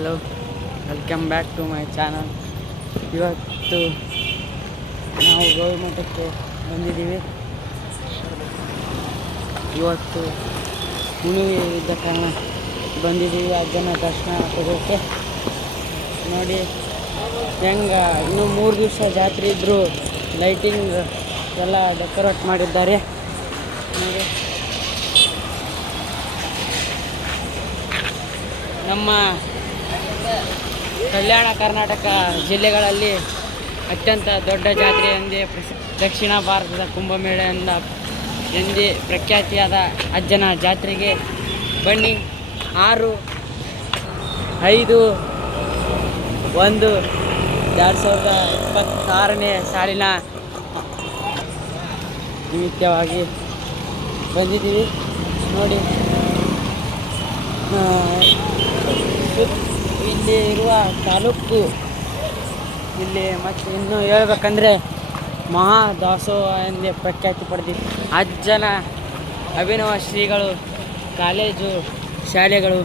Hello, welcome back to my channel. ಇವತ್ತು ನಾವು ಗೌರಿಮಠಕ್ಕೆ ಬಂದಿದ್ದೀವಿ. ಇವತ್ತು ಹುಣ್ಣಿಮೆ ಇದ್ದ ಕಾರಣ ಬಂದಿದ್ದೀವಿ ಅಜ್ಜನ ದರ್ಶನ ತಗೋಕ್ಕೆ. ನೋಡಿ ಹೆಂಗೆ ಇನ್ನೂ 3 ದಿವಸ ಜಾತ್ರೆ ಇದ್ದರೂ ಲೈಟಿಂಗ್ ಎಲ್ಲ ಡೆಕೋರೇಟ್ ಮಾಡಿದ್ದಾರೆ. ನೋಡಿ, ನಮ್ಮ ಕಲ್ಯಾಣ ಕರ್ನಾಟಕ ಜಿಲ್ಲೆಗಳಲ್ಲಿ ಅತ್ಯಂತ ದೊಡ್ಡ ಜಾತ್ರೆ ಎಂದೇ ದಕ್ಷಿಣ ಭಾರತದ ಕುಂಭಮೇಳ ಎಂದೇ ಪ್ರಖ್ಯಾತಿಯಾದ ಅಜ್ಜನ ಜಾತ್ರೆಗೆ ಬನ್ನಿ. 6/5/2026ನೇ ಸಾಲಿನ ನಿಮಿತ್ತವಾಗಿ ಬಂದಿದ್ದೀವಿ. ನೋಡಿ, ಇಲ್ಲಿ ಇರುವ ತಾಲೂಕು, ಇಲ್ಲಿ ಮತ್ತು ಇನ್ನೂ ಹೇಳ್ಬೇಕಂದ್ರೆ ಮಹಾದಾಸೋಹ ಎಂದೇ ಪ್ರಖ್ಯಾತಿ ಪಡೆದಿದೆ. ಅಜ್ಜನ ಅಭಿನವ ಶ್ರೀಗಳು, ಕಾಲೇಜು ಶಾಲೆಗಳು